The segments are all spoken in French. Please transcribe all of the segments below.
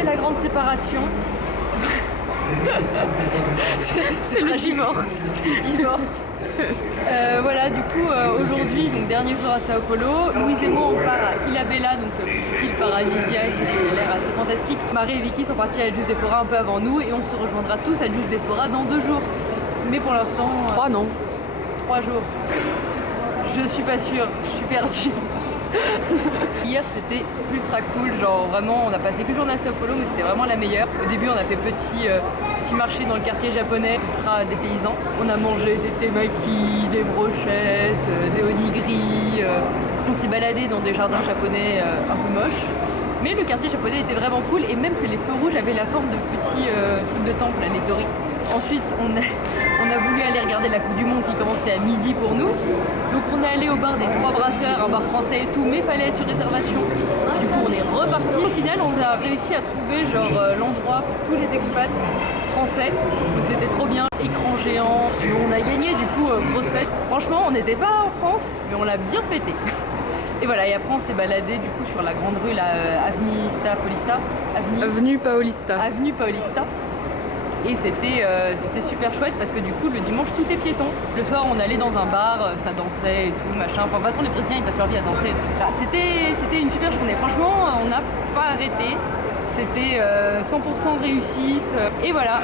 c'est la grande séparation. C'est le divorce. Divorce. Voilà, du coup, aujourd'hui, donc dernier jour à Sao Paulo, Louise et moi, on part à Ilha Bela, donc style paradisiaque, qui a l'air assez fantastique. Marie et Vicky sont partis à Juiz de Fora un peu avant nous et on se rejoindra tous à Juiz de Fora dans 2 jours. Mais pour l'instant... 3 non. 3 jours. Je suis pas sûre, je suis perdue. Hier c'était ultra cool, genre vraiment on a passé qu'une journée à Sao Paulo mais c'était vraiment la meilleure. Au début on a fait petit marché dans le quartier japonais, ultra dépaysant. On a mangé des temaki, des brochettes, des onigiri. On s'est baladé dans des jardins japonais un peu moches. Mais le quartier japonais était vraiment cool et même que les feux rouges avaient la forme de petits trucs de temple, les tori. Ensuite, on a voulu aller regarder la Coupe du Monde qui commençait à midi pour nous. Donc on est allé au bar des 3 brasseurs, un bar français et tout, mais fallait être sur réservation. Du coup, on est reparti. Au final, on a réussi à trouver genre l'endroit pour tous les expats français. Donc c'était trop bien, écran géant. Puis on a gagné, du coup, grosse fête. Franchement, on n'était pas en France, mais on l'a bien fêté. Et voilà, et après on s'est baladé du coup sur la grande rue, la Avenue Paulista. Avenue Paulista. Et c'était super chouette parce que du coup le dimanche tout est piéton. Le soir on allait dans un bar, ça dansait et tout machin. Enfin de toute façon les Brésiliens ils passent leur vie à danser. C'était une super journée. Franchement on n'a pas arrêté. C'était 100% réussite. Et voilà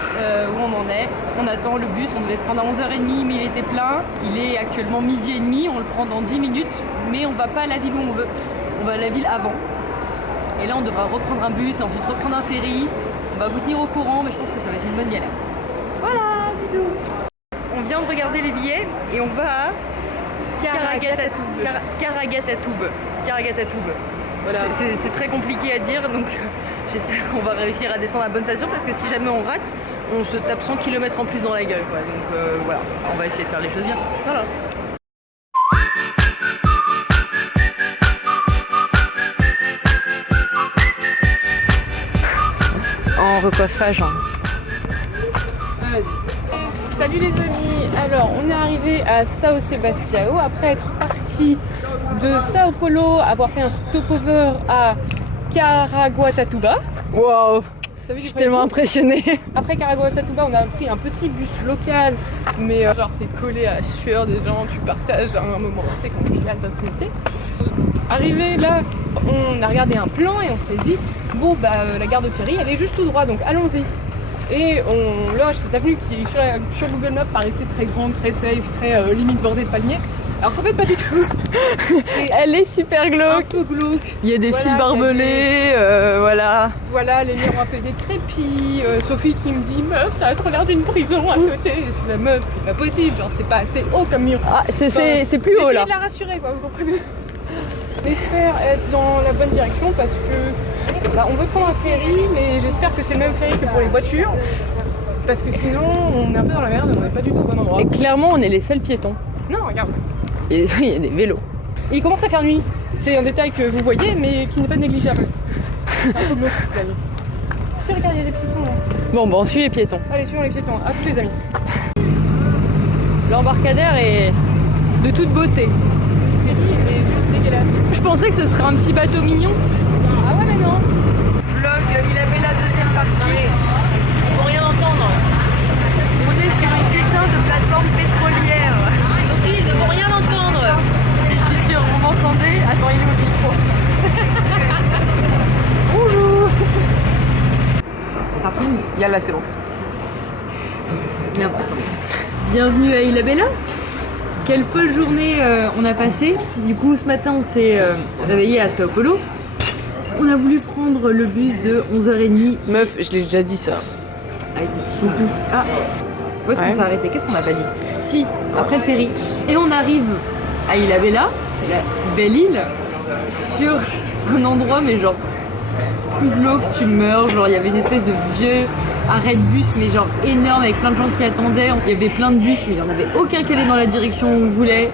où on en est. On attend le bus, on devait le prendre à 11h30 mais il était plein. Il est actuellement 12h30, on le prend dans 10 minutes. Mais on va pas à la ville où on veut. On va à la ville avant. Et là on devra reprendre un bus et ensuite reprendre un ferry. On va vous tenir au courant, mais je pense que ça va être une bonne galère. Voilà, bisous. On vient de regarder les billets et on va à Caraguatatuba. Voilà. C'est très compliqué à dire, donc j'espère qu'on va réussir à descendre à la bonne station parce que si jamais on rate, on se tape 100 km en plus dans la gueule. Quoi. Donc voilà, on va essayer de faire les choses bien. Voilà. En recoiffage. Hein. Salut les amis, alors on est arrivé à São Sebastião après être parti de Sao Paulo, avoir fait un stopover à Caraguatatuba. Waouh, je suis tellement impressionnée. Après Caraguatatuba, on a pris un petit bus local, mais genre t'es collé à la sueur des gens, tu partages un moment assez convivial d'intimité. Arrivé là, on a regardé un plan et on s'est dit bon bah la gare de ferry elle est juste tout droit donc allons-y. Et on loge cette avenue qui sur Google Maps paraissait très grande, très safe, très limite bordée de palmiers. Alors qu'en fait pas du tout. Elle est super glauque. Un peu glauque. Il y a des fils barbelés, voilà. Voilà, les murs un peu décrépits. Sophie qui me dit meuf, ça a trop l'air d'une prison à côté. Je suis la meuf, c'est pas possible, genre c'est pas assez haut comme mur. Ah, c'est plus haut là. Essayez de la rassurer quoi, vous comprenez. On espère être dans la bonne direction parce que on veut prendre un ferry, mais j'espère que c'est le même ferry que pour les voitures. Parce que sinon, on est un peu dans la merde, on n'est pas du tout au bon endroit. Et clairement, on est les seuls piétons. Non, regarde. Et il y a des vélos. Et il commence à faire nuit. C'est un détail que vous voyez, mais qui n'est pas négligeable. C'est un peu glauque la nuit. Si, regarde, il y a des piétons là. Bon, on suit les piétons. Allez, suivons les piétons. À tous les amis. L'embarcadère est de toute beauté. Le ferry est juste dégueulasse. Je pensais que ce serait un petit bateau mignon. Ah ouais, mais non. Vlog, il avait la deuxième partie. Allez, ils vont rien entendre. On est sur une putain de plateforme pétrolière. Sophie, ils ne vont rien entendre. Si, je suis sûre, vous m'entendez? Attends, il est au micro. Bonjour. Yalla, c'est bon. Merde, attends. Bienvenue à Ilha Bela. Quelle folle journée on a passé. Du coup, ce matin, on s'est réveillé à Sao Paulo. On a voulu prendre le bus de 11h30. Meuf, je l'ai déjà dit ça. Ah, où est-ce qu'on s'est arrêté? Qu'est-ce qu'on n'a pas dit? Si, après le ferry. Et on arrive à Ilha Bela, la belle île, sur un endroit, mais genre, plus glauque, tu meurs. Genre, il y avait une espèce de vieux arrêt de bus, mais genre énorme, avec plein de gens qui attendaient. Il y avait plein de bus, mais il n'y en avait aucun qui allait dans la direction où on voulait.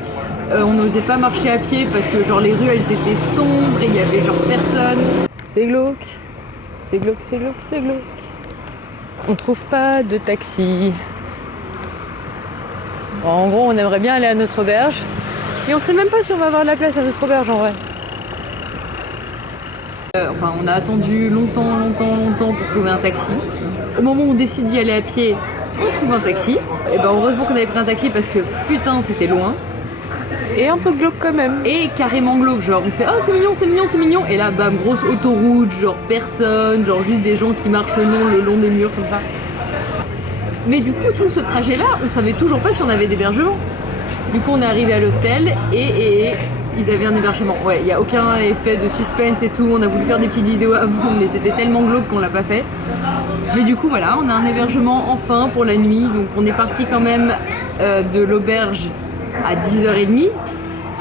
On n'osait pas marcher à pied parce que genre les rues elles étaient sombres et il y avait genre personne. C'est glauque, c'est glauque, c'est glauque, c'est glauque. On trouve pas de taxi. Bon, en gros on aimerait bien aller à notre auberge et on sait même pas si on va avoir de la place à notre auberge en vrai. Enfin, on a attendu longtemps pour trouver un taxi. Au moment où on décide d'y aller à pied, on trouve un taxi. Et ben heureusement qu'on avait pris un taxi parce que putain c'était loin. Et un peu glauque quand même. Et carrément glauque, genre on fait oh c'est mignon. Et là bam, grosse autoroute, genre personne, genre juste des gens qui marchent le long des murs comme ça. Mais du coup tout ce trajet là, on savait toujours pas si on avait d'hébergement. Du coup on est arrivé à l'hostel et ils avaient un hébergement. Ouais, il n'y a aucun effet de suspense et tout. On a voulu faire des petites vidéos avant, mais c'était tellement glauque qu'on l'a pas fait. Mais du coup, voilà, on a un hébergement enfin pour la nuit. Donc on est parti quand même de l'auberge à 10h30.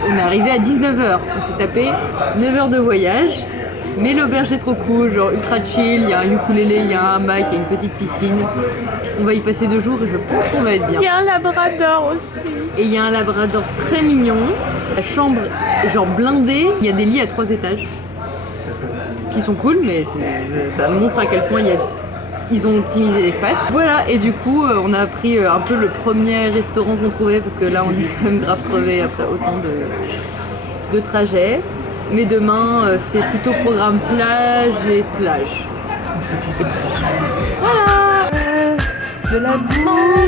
On est arrivé à 19h. On s'est tapé 9 heures de voyage. Mais l'auberge est trop cool, genre ultra chill. Il y a un ukulélé, il y a un hamac, il y a une petite piscine. On va y passer 2 jours et je pense qu'on va être bien. Il y a un labrador aussi. Et il y a un labrador très mignon. La chambre est genre blindée. Il y a des lits à 3 étages qui sont cool, mais ça montre à quel point ils ont optimisé l'espace. Voilà, et du coup, on a pris un peu le premier restaurant qu'on trouvait parce que là, on est quand même grave crevé après autant de trajets. Mais demain, c'est plutôt programme plage et plage. Voilà, de la boulangerie.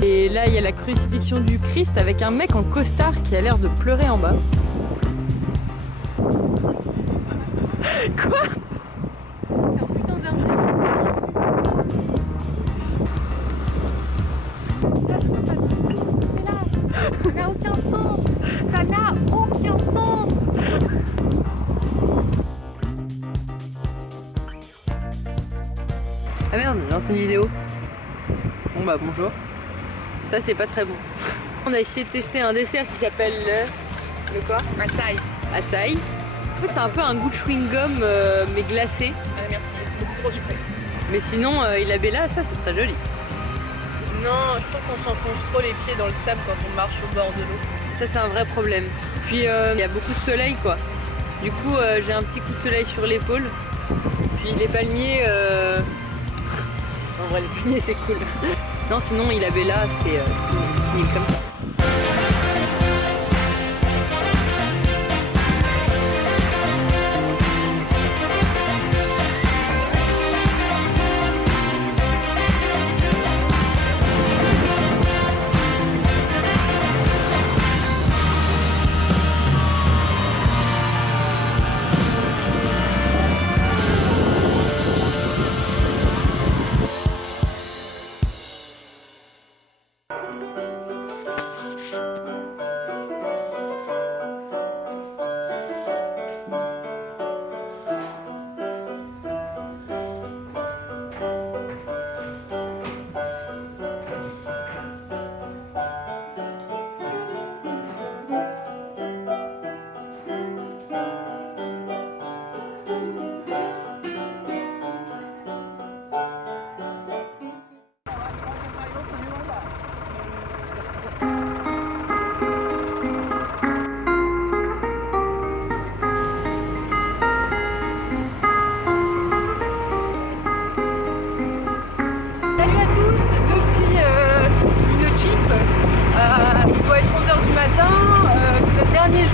Et là, il y a la crucifixion du Christ avec un mec en costard qui a l'air de pleurer en bas. Quoi? C'est un putain de danger. Là, je peux pas tout c'est là. Ça n'a aucun sens. Ça n'a aucun sens. Ah merde, lance une vidéo. Bon bah bonjour. Ça c'est pas très bon. On a essayé de tester un dessert qui s'appelle le quoi? Açaï. Açaï. En fait c'est un peu un goût de chewing-gum mais glacé. Ah merci, beaucoup trop sucré. Mais sinon il a Bella, ça c'est très joli. Non, je trouve qu'on s'enfonce trop les pieds dans le sable quand on marche au bord de l'eau. Ça c'est un vrai problème. Puis il y a beaucoup de soleil quoi. Du coup j'ai un petit coup de soleil sur l'épaule. Puis les palmiers... En vrai les palmiers c'est cool. Non sinon il a Bella, c'est une île comme ça.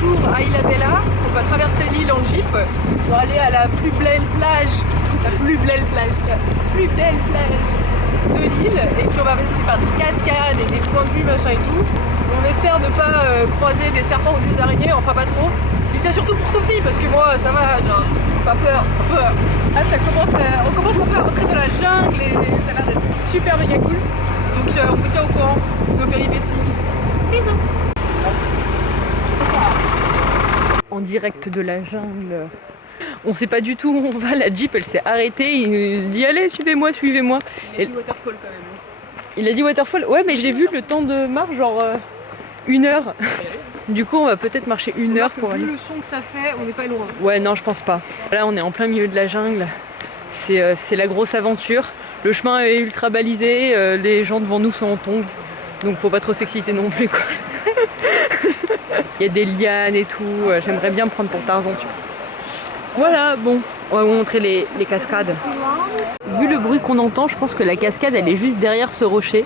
Jour à Isla Bella, on va traverser l'île en jeep pour aller à la plus belle plage de l'île, et puis on va passer par des cascades et des points de vue machin et tout. On espère ne pas croiser des serpents ou des araignées, enfin pas trop. Puis c'est surtout pour Sophie parce que moi ça va, genre pas peur. Là on commence un peu à rentrer dans la jungle et ça a l'air d'être super méga cool. Donc on vous tient au courant de nos péripéties. Bisous. en direct de la jungle. On sait pas du tout où on va, la Jeep elle s'est arrêtée, il dit allez suivez-moi, suivez-moi. Il a dit waterfall quand même. Il a dit waterfall, ouais mais j'ai vu le temps de marche genre 1 heure. Du coup on va peut-être marcher 1 heure pour aller. Vu le son que ça fait, on n'est pas loin. Ouais non je pense pas. Là on est en plein milieu de la jungle, c'est la grosse aventure. Le chemin est ultra balisé, les gens devant nous sont en tongs, donc faut pas trop s'exciter non plus quoi. Il y a des lianes et tout, j'aimerais bien me prendre pour Tarzan tu vois. Voilà, bon, on va vous montrer les cascades. Vu le bruit qu'on entend, je pense que la cascade elle est juste derrière ce rocher.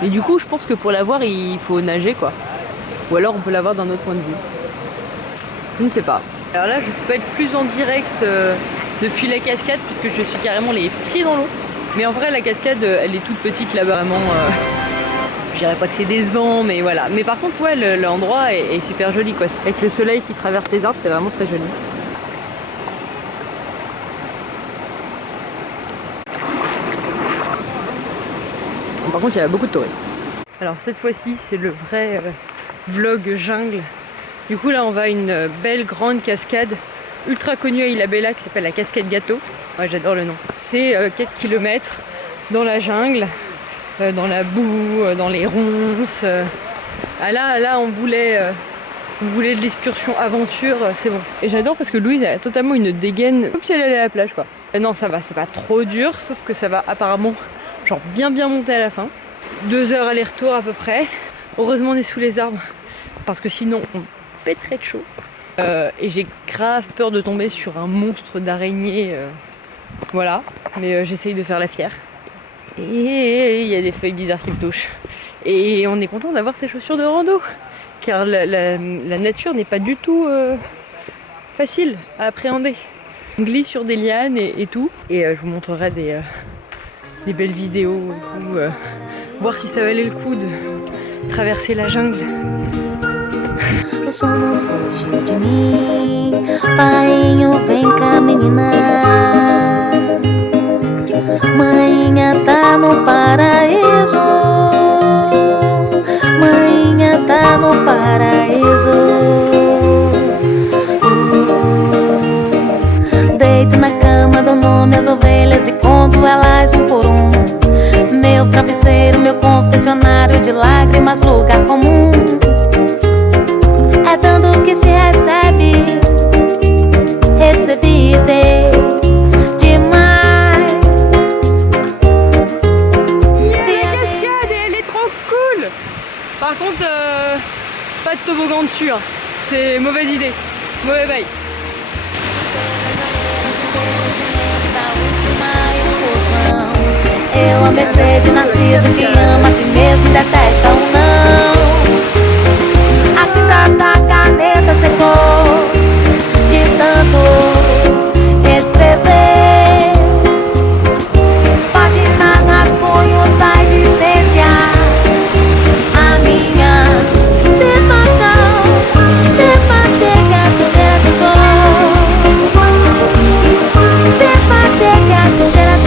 Mais du coup je pense que pour la voir il faut nager quoi. Ou alors on peut la voir d'un autre point de vue. Je ne sais pas. Alors là je peux pas être plus en direct depuis la cascade puisque je suis carrément les pieds dans l'eau. Mais en vrai la cascade elle est toute petite là-bas vraiment. Je dirais pas que c'est décevant mais voilà. Mais par contre ouais l'endroit est super joli quoi. Avec le soleil qui traverse les arbres c'est vraiment très joli. Par contre il y a beaucoup de touristes. Alors cette fois-ci c'est le vrai vlog jungle. Du coup là on va à une belle grande cascade ultra connue à Ilhabela qui s'appelle la cascade Gâteau. Ouais j'adore le nom. C'est 4 km dans la jungle, dans la boue, dans les ronces. Ah là on voulait de l'excursion aventure, c'est bon. Et j'adore parce que Louise a totalement une dégaine comme si elle allait à la plage quoi. Non ça va, c'est pas trop dur sauf que ça va apparemment genre bien monter à la fin. 2 heures aller-retour à peu près. Heureusement on est sous les arbres parce que sinon on pèterait de chaud. Et j'ai grave peur de tomber sur un monstre d'araignée. Voilà, mais j'essaye de faire la fière. Et il y a des feuilles bizarres qui me touchent. Et on est content d'avoir ces chaussures de rando car la nature n'est pas du tout facile à appréhender. On glisse sur des lianes et tout. Et je vous montrerai des belles vidéos ou voir si ça valait le coup de traverser la jungle. O sono fugiu de mim, painho vem cá menina. Mainha tá no paraíso, mainha tá no paraíso. Deito na cama, dou nome às ovelhas e conto elas por meu travesseiro, meu confessionário de lágrimas, lugar comum. É dando que se recebe, recebi e dei demais. Yeah, la cascade, elle est trop cool. Par contre, pas de toboggan dessus, hein. C'est mauvaise idée, mauvais bail. Eu a mercê de Narciso que ama a si mesmo e detesta o não. A tinta da caneta secou de tanto escrever. Páginas, rascunhos da existência. A minha devagar, debater, gato, gato, debater, gato, gato.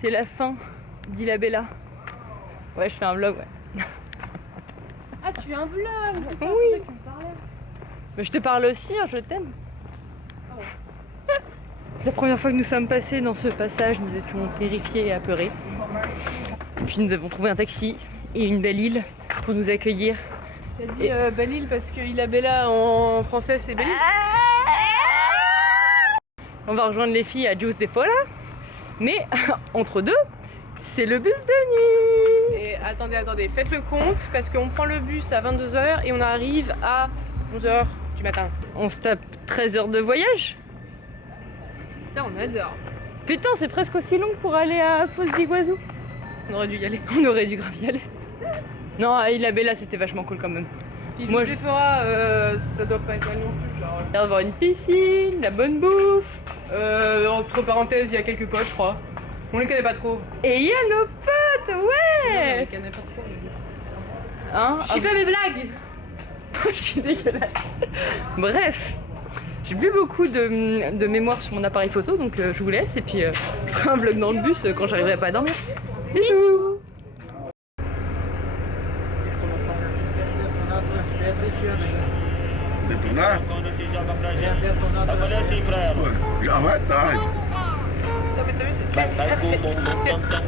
C'est la fin d'Ilhabela. Ouais, je fais un vlog, ouais. Ah, tu fais un vlog? Oui. Mais je te parle aussi, hein, je t'aime. La première fois que nous sommes passés dans ce passage, nous étions terrifiés et apeurés. Et puis nous avons trouvé un taxi et une belle île pour nous accueillir. Tu as dit belle île parce que Ilhabela en français c'est belle île. On va rejoindre les filles à Juice de Fola. Mais entre deux, C'est le bus de nuit. Et attendez, faites le compte parce qu'on prend le bus à 22h et on arrive à 11h du matin. On se tape 13 heures de voyage. Ça, on adore. Putain, c'est presque aussi long que pour aller à Foz d'Iguazú. On aurait dû y aller. On aurait dû grave y aller. Non, à Isla Bella, c'était vachement cool quand même. Puis Moi, le Sephora, ça doit pas être mal non plus. Genre. Il va y avoir une piscine, la bonne bouffe. Entre parenthèses, il y a quelques potes, je crois. On les connaît pas trop. Et il y a nos potes, On les ouais. connaît pas trop. Hein? Je suis pas mes blagues. Je suis dégueulasse. Bref, j'ai plus beaucoup de mémoire sur mon appareil photo, donc je vous laisse et puis je ferai un vlog dans le bus quand j'arriverai pas à dormir. Bisous. Qu'est-ce qu'on entend? Detonar? Quando se joga pra gente, eu falei assim pra ela. Ué, já vai tarde. Putain, mais t'as vu, c'est Vai, vai com o bumbum tam tam,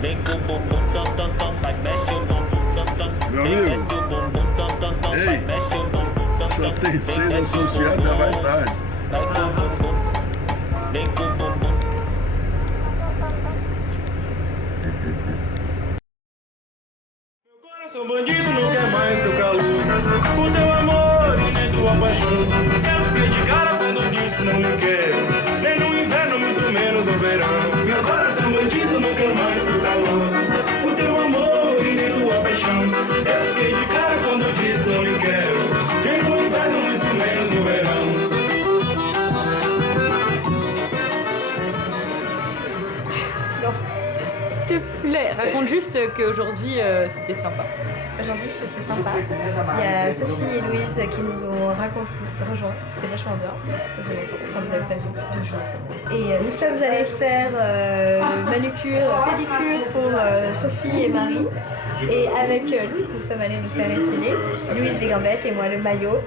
vem com o bumbum tam tam tam, vai mexe o bumbum tam tam, Meu vem amigo. desce o bumbum tam tam tam, vai Ei, mexe o bumbum tam Só tam, tem vem cedo desce o associado, já vai bumbum, tarde. vai com o bumbum, vem com o bumbum. Meu coração bandido não quer mais teu calor, o teu amor e nem tua paixão. Eu fiquei de cara quando disse não me quero, nem no inverno, muito menos no verão. Meu coração bandido não quer mais teu calor, o teu amor e nem tua paixão. Eu fiquei de cara quando disse não lhe quero, nem no inverno, muito menos no verão. S'il te plaît, raconte juste qu'aujourd'hui c'était sympa. Aujourd'hui c'était sympa. Il y a Sophie et Louise qui nous ont rejoints. C'était vachement bien. Ça faisait longtemps qu'on les avait pas vus, 2 jours. Et nous sommes allés faire manucure, pédicure pour Sophie et Marie. Et avec Louise, nous sommes allés nous faire épiler. Louise les gambettes et moi le maillot.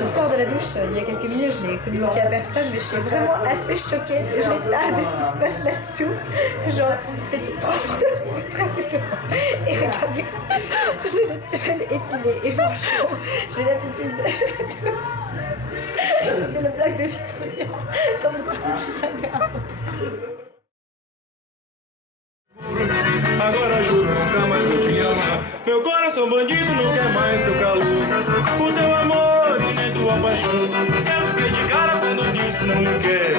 Je sors de la douche il y a quelques minutes, je l'ai communiqué à personne, mais je suis vraiment assez choquée de l'état de ce qui se passe là-dessous. Genre, c'est tout propre, c'est très étonnant. Et regardez, je l'ai épilé et franchement, j'ai l'habitude. C'était le blague de Victoria. Dans mon corps, je suis jamais honte. Agora juro, nunca mais vou te amar. Meu coração bandido não quer mais teu calor, o teu amor e nem tua paixão. Eu fiquei de cara quando disse não me quero,